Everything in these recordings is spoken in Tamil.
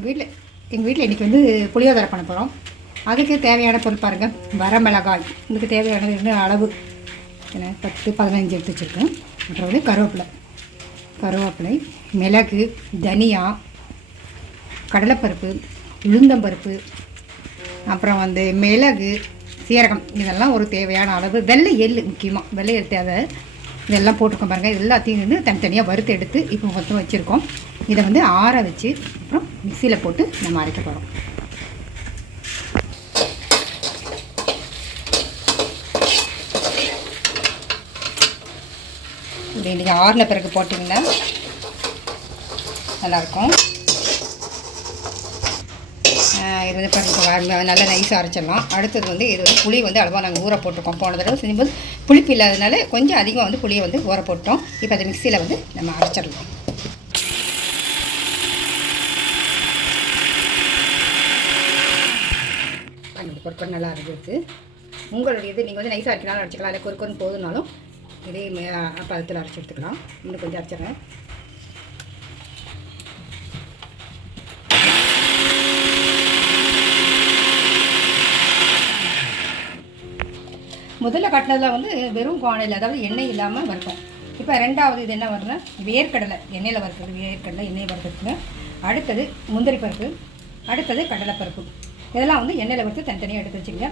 எங்கள் வீட்டில் எங்கள் வீட்டில் இன்றைக்கி வந்து புளியோதரை பண்ண போகிறோம் அதுக்கு தேவையான பொருள் பாருங்கள் வரமிளகாய் இதுக்கு தேவையான என்ன அளவு? என்ன பத்து பதினஞ்சு எடுத்து வச்சுருக்கேன். அப்புறம் வந்து கருவேப்பிலை. கருவேப்பிலை மிளகு தனியா கடலைப்பருப்பு உளுந்தம்பருப்பு அப்புறம் வந்து மிளகு சீரகம். இதெல்லாம் ஒரு தேவையான அளவு. வெள்ளை எள்ளு முக்கியமாக வெள்ளை எள் தேவை. இதெல்லாம் போட்டிருக்கோம் பாருங்கள் எல்லாத்தையும் வந்து தனித்தனியாக வறுத்து எடுத்து இப்போ மொத்தம் வச்சுருக்கோம். இதை வந்து ஆற வச்சு அப்புறம் மிக்சியில் போட்டு நம்ம அரைக்க போகிறோம் இப்படி நீங்கள் ஆறின பிறகு போட்டிங்கன்னா நல்லாயிருக்கும். இது வந்து நல்லா நைஸாக அரைச்சிடலாம். அடுத்தது வந்து இது வந்து புளி வந்து அளவாக நாங்கள் ஊற போட்டிருக்கோம். போன தடவை செய்யும்போது புளிப்பு இல்லாதனால கொஞ்சம் அதிகமாக வந்து புளியை வந்து ஊற போட்டோம். இப்போ அதை மிக்சியில் வந்து நம்ம அரைச்சிடலாம். பொருட்கள் நல்லா அரைஞ்சிருக்கு. உங்களுடைய இது நீங்கள் வந்து நைஸாக அரைக்கினாலும் அரைச்சிக்கலாம். இல்லை கொறுக்கொன்னு போதுனாலும் இதே பதத்தில் அரைச்சி எடுத்துக்கலாம். இன்னும் கொஞ்சம் அரைச்சிடுறேன். முதல்ல கட்டினதில் வந்து வெறும் கோணையில் அதாவது எண்ணெய் இல்லாமல் வறுக்கும் இப்போ ரெண்டாவது இது என்ன வருதுன்னா வேர்க்கடலை எண்ணெயில் வறுக்கிறது வேர்க்கடலை எண்ணெய் வறுக்கிறதுங்க அடுத்தது முந்திரி பருப்பு அடுத்தது கடலைப்பருப்பு. இதெல்லாம் வந்து எண்ணெயில் வறுத்து தனித்தனியாக எடுத்து வச்சுங்க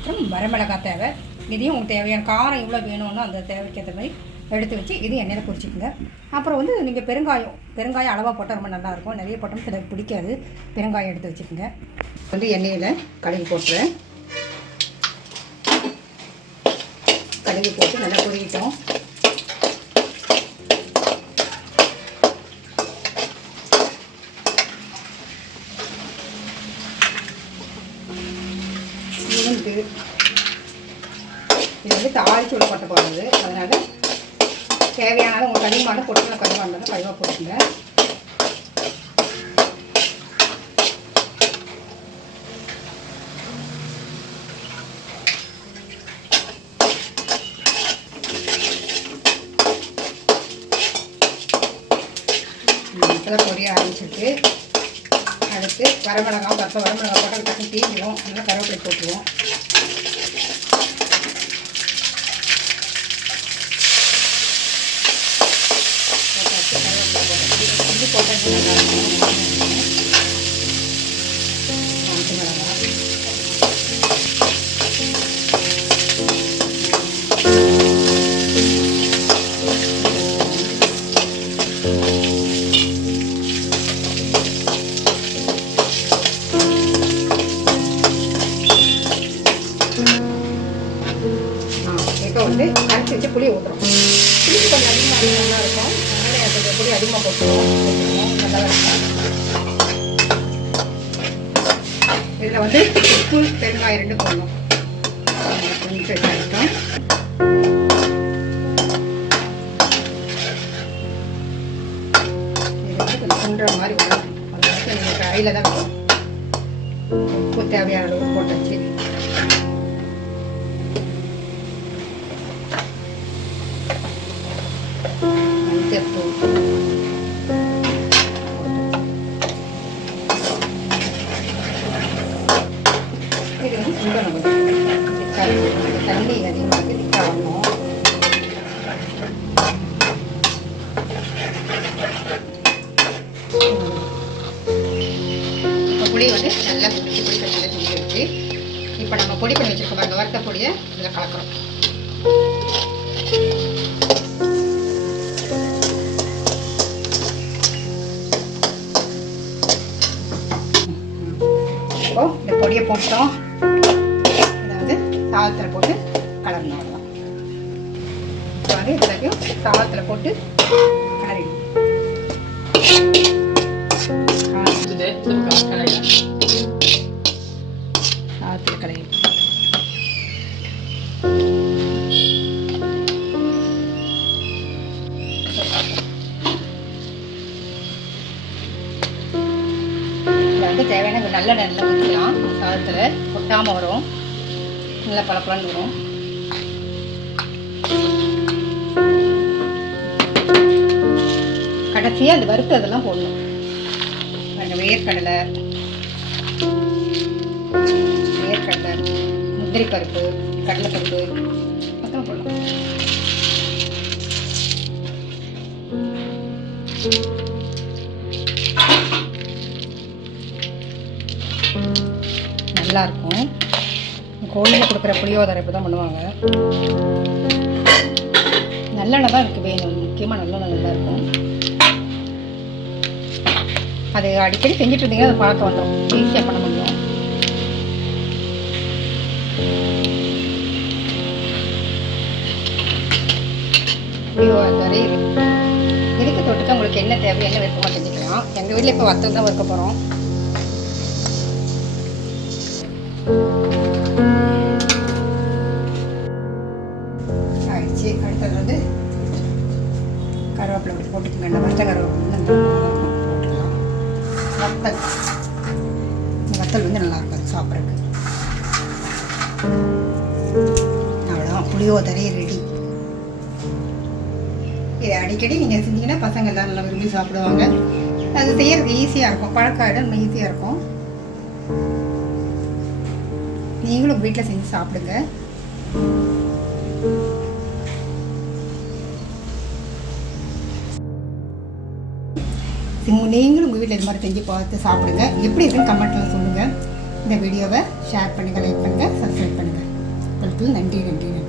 அப்புறம் வரமிளகாய் தேவை. இதையும் உங்களுக்கு தேவையான காரம் எவ்வளோ வேணும்னு அந்த தேவைக்கேற்ற மாதிரி எடுத்து வச்சு இது எண்ணெயில் பொரிச்சுக்குங்க. அப்புறம் வந்து நீங்கள் பெருங்காயம் பெருங்காயம் அளவாக போட்டால் ரொம்ப நல்லாயிருக்கும் நிறைய போட்டோம் சிலருக்கு பிடிக்காது. பெருங்காயம் எடுத்து வச்சுக்கோங்க. வந்து எண்ணெயில் கழுவி போட்டுறேன் கடுகு போட்டு நல்லா பொரியிட்டோம் உளுந்து. இது வந்து தாளிச்சு உள்ள போட்ட போடுறது அதனால் தேவையான உங்கள் கனிமான பொருட்களை கனிமா இருந்தாலும் போட்டுங்க அடுத்து வரமிளகாய் பருப்பு வரமிளகாய் போட்டால் டக்குனு தீஞ்சிடும் நல்லா கருவேப்பிலை போட்டுருவோம் போட்டாச்சு, கருவேப்பிலை போட்டாச்சு. போட்டால் நல்லா இருக்கும். இப்போ வந்து அரைச்சி வச்சு புளியை ஊற்றுறோம் புளி கொஞ்சம் அதிகமாக அதிகமாக இருக்கும். அதனால் அது புளி அதிகமாக போட்டுருவோம் நல்லா இருக்கும் இதில் வந்து உப்பு பெருங்காயம் ரெண்டு போடணும். கொஞ்சம் பெருங்காயம் சுண்டுற மாதிரி வரும். அதனால நீங்கள் கையில் தான் உப்பு தேவையான அளவு போட்டாச்சு மஞ்சத்தூள் இது வந்து சுண்டணும் தண்ணி அதிகமாக புளி வந்து நல்லா குடிச்சு புளி நல்லா இப்போ நம்ம பொடி பண்ணி வச்சிருக்கோம் பாருங்க வறுத்த பொடியை இதில் கலக்கிறோம் போட்டோம் அதாவது சாதத்தில் போட்டு கலரணும் அவ்வளோதான் வந்து இதுலையும் சாதத்தில் போட்டு கலரிடும் சாதத்தில் கலரி இதில் வந்து தேவையான நல்ல நெல்லை ஊற்றிக்கலாம் சாதத்தில் கொட்டாமல் வரும். நல்லா பளபளன்னு வரும். கடைசியாக அந்த வறுத்து அதெல்லாம் போடணும். அந்த வேர்க்கடலை. வேர்க்கடலை முந்திரி பருப்பு கடலைப்பருப்பு மொத்தம் போடலாம். நல்லா இருக்கும் கோயிலில் கொடுக்குற புளியோதரை இப்போ தான் பண்ணுவாங்க. நல்லெண்ணெய் தான் இருக்குது வேணும். முக்கியமாக நல்லெண்ணெய் நல்லா இருக்கும். அது அடிக்கடி செஞ்சுட்டு இருந்தீங்கன்னா அதை பார்க்க வந்துடும் ஈஸியாக பண்ண முடியும். புளியோதரை இருக்குது இதுக்கு தொட்டுக்க? உங்களுக்கு என்ன தேவை என்ன விருப்பமாக செஞ்சுக்கலாம். எங்கள் வீட்டில் இப்போ வத்தல் தான் வறுக்க போகிறோம் போட்டுக்கோங்க. இந்த வத்த கருவேப்பிலை போட்டுக்கலாம் வத்தல். இந்த வத்தல் வந்து நல்லாயிருக்கும் அது சாப்பிட்றதுக்கு. அவ்வளோதான் புளியோதரை ரெடி இதை அடிக்கடி நீங்கள் செஞ்சீங்கன்னா பசங்க எல்லாம் நல்லா விரும்பி சாப்பிடுவாங்க. அது செய்யறது ஈஸியாக இருக்கும். பழக்காடு நம்ம ஈஸியாக இருக்கும். நீங்களும் வீட்டில் செஞ்சு சாப்பிடுங்க. நீங்களும் உங்கள் வீட்டில் இது மாதிரி செஞ்சு பார்த்து சாப்பிடுங்க. எப்படி இருக்குன்னு கமெண்ட்டில் சொல்லுங்கள் இந்த வீடியோவை ஷேர் பண்ணுங்கள் லைக் பண்ணுங்கள் சப்ஸ்கிரைப் பண்ணுங்கள் உங்களுக்கு நன்றி நன்றி நன்றி.